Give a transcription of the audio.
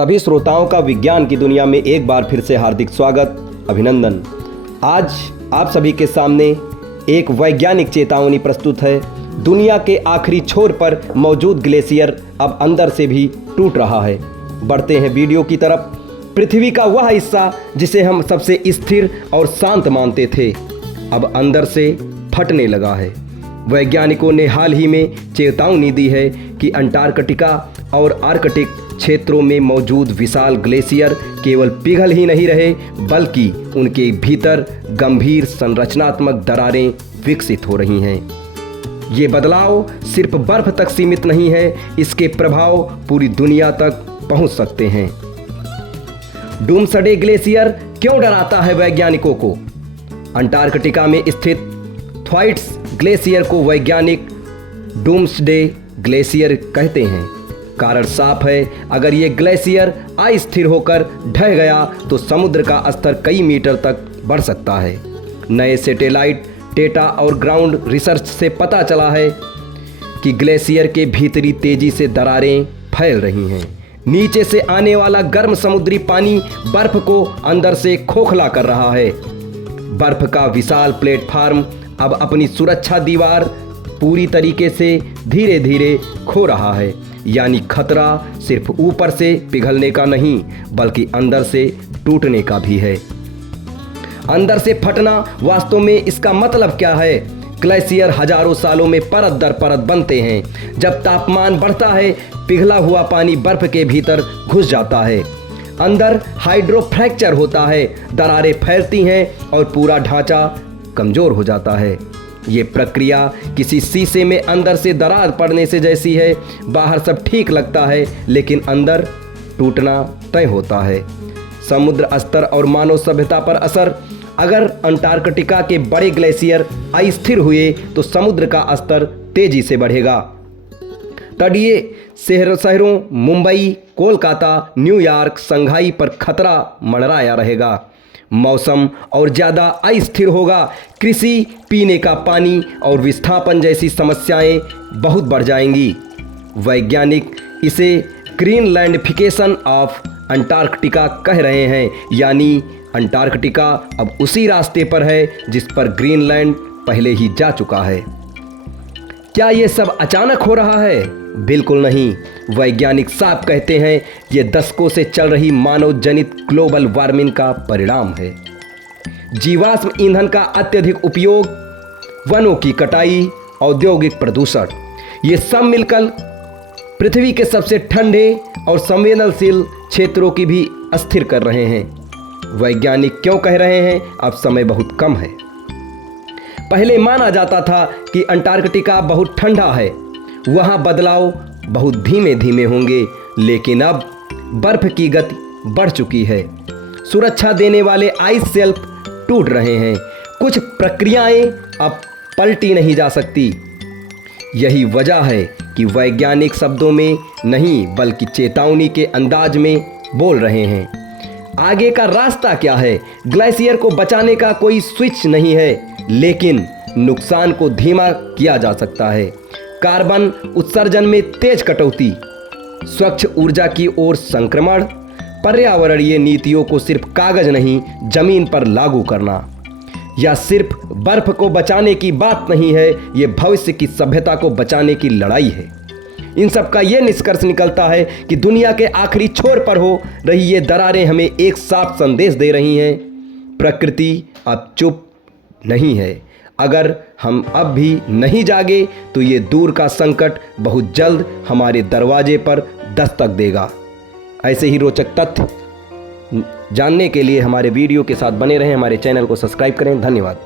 सभी श्रोताओं का विज्ञान की दुनिया में एक बार फिर से हार्दिक स्वागत, अभिनंदन। आज आप सभी के सामने एक वैज्ञानिक चेतावनी प्रस्तुत है। दुनिया के आखिरी छोर पर मौजूद ग्लेशियर अब अंदर से भी टूट रहा है। बढ़ते हैं वीडियो की तरफ। पृथ्वी का वह हिस्सा जिसे हम सबसे स्थिर और शांत मानते थे, अब अंदर से फटने लगा है। वैज्ञानिकों ने हाल ही में चेतावनी दी है कि अंटार्कटिका और आर्कटिक क्षेत्रों में मौजूद विशाल ग्लेशियर केवल पिघल ही नहीं रहे, बल्कि उनके भीतर गंभीर संरचनात्मक दरारें विकसित हो रही हैं। ये बदलाव सिर्फ बर्फ तक सीमित नहीं है, इसके प्रभाव पूरी दुनिया तक पहुंच सकते हैं। डूमसडे ग्लेशियर क्यों डराता है वैज्ञानिकों को? अंटार्कटिका में स्थित थ्वाइट्स ग्लेशियर को वैज्ञानिक डूम्सडे ग्लेशियर कहते हैं। कारण साफ है, अगर ये ग्लेशियर अस्थिर होकर ढह गया तो समुद्र का स्तर कई मीटर तक बढ़ सकता है। नए सैटेलाइट डेटा और ग्राउंड रिसर्च से पता चला है कि ग्लेशियर के भीतरी तेजी से दरारें फैल रही हैं। नीचे से आने वाला गर्म समुद्री पानी बर्फ को अंदर से खोखला कर रहा है। बर्फ का विशाल प्लेटफार्म अब अपनी सुरक्षा दीवार पूरी तरीके से धीरे धीरे खो रहा है। यानी खतरा सिर्फ ऊपर से पिघलने का नहीं, बल्कि अंदर से टूटने का भी है। अंदर से फटना, वास्तव में इसका मतलब क्या है? ग्लेशियर हजारों सालों में परत दर परत बनते हैं। जब तापमान बढ़ता है, पिघला हुआ पानी बर्फ के भीतर घुस जाता है। अंदर हाइड्रो फ्रैक्चर होता है, दरारें फैलती हैं और पूरा ढांचा कमजोर हो जाता है। ये प्रक्रिया किसी शीशे में अंदर से दरार पड़ने से जैसी है। बाहर सब ठीक लगता है, लेकिन अंदर टूटना तय होता है। समुद्र स्तर और मानव सभ्यता पर असर। अगर अंटार्कटिका के बड़े ग्लेशियर अस्थिर हुए तो समुद्र का स्तर तेजी से बढ़ेगा। तटीय शहरों मुंबई, कोलकाता, न्यूयॉर्क, शंघाई पर खतरा मंडराया रहेगा। मौसम और ज़्यादा अस्थिर होगा। कृषि, पीने का पानी और विस्थापन जैसी समस्याएं बहुत बढ़ जाएंगी। वैज्ञानिक इसे ग्रीनलैंडिफिकेशन ऑफ अंटार्कटिका कह रहे हैं, यानी अंटार्कटिका अब उसी रास्ते पर है जिस पर ग्रीनलैंड पहले ही जा चुका है। क्या ये सब अचानक हो रहा है? बिल्कुल नहीं। वैज्ञानिक साफ कहते हैं ये दशकों से चल रही मानव जनित ग्लोबल वार्मिंग का परिणाम है। जीवाश्म ईंधन का अत्यधिक उपयोग, वनों की कटाई, औद्योगिक प्रदूषण, ये सब मिलकर पृथ्वी के सबसे ठंडे और संवेदनशील क्षेत्रों की भी अस्थिर कर रहे हैं। वैज्ञानिक क्यों कह रहे हैं? अब समय बहुत कम है। पहले माना जाता था कि अंटार्कटिका बहुत ठंडा है, वहाँ बदलाव बहुत धीमे धीमे होंगे, लेकिन अब बर्फ की गति बढ़ चुकी है। सुरक्षा देने वाले आइस शेल्फ टूट रहे हैं। कुछ प्रक्रियाएं अब पलटी नहीं जा सकती। यही वजह है कि वैज्ञानिक शब्दों में नहीं, बल्कि चेतावनी के अंदाज में बोल रहे हैं। आगे का रास्ता क्या है? ग्लेशियर को बचाने का कोई स्विच नहीं है, लेकिन नुकसान को धीमा किया जा सकता है। कार्बन उत्सर्जन में तेज कटौती, स्वच्छ ऊर्जा की ओर संक्रमण, पर्यावरणीय नीतियों को सिर्फ कागज नहीं, जमीन पर लागू करना। यह सिर्फ बर्फ को बचाने की बात नहीं है, ये भविष्य की सभ्यता को बचाने की लड़ाई है। इन सब का ये निष्कर्ष निकलता है कि दुनिया के आखिरी छोर पर हो रही ये दरारें हमें एक साफ संदेश दे रही हैं। प्रकृति अब चुप नहीं है। अगर हम अब भी नहीं जागे तो ये दूर का संकट बहुत जल्द हमारे दरवाजे पर दस्तक देगा। ऐसे ही रोचक तथ्य जानने के लिए हमारे वीडियो के साथ बने रहें। हमारे चैनल को सब्सक्राइब करें। धन्यवाद।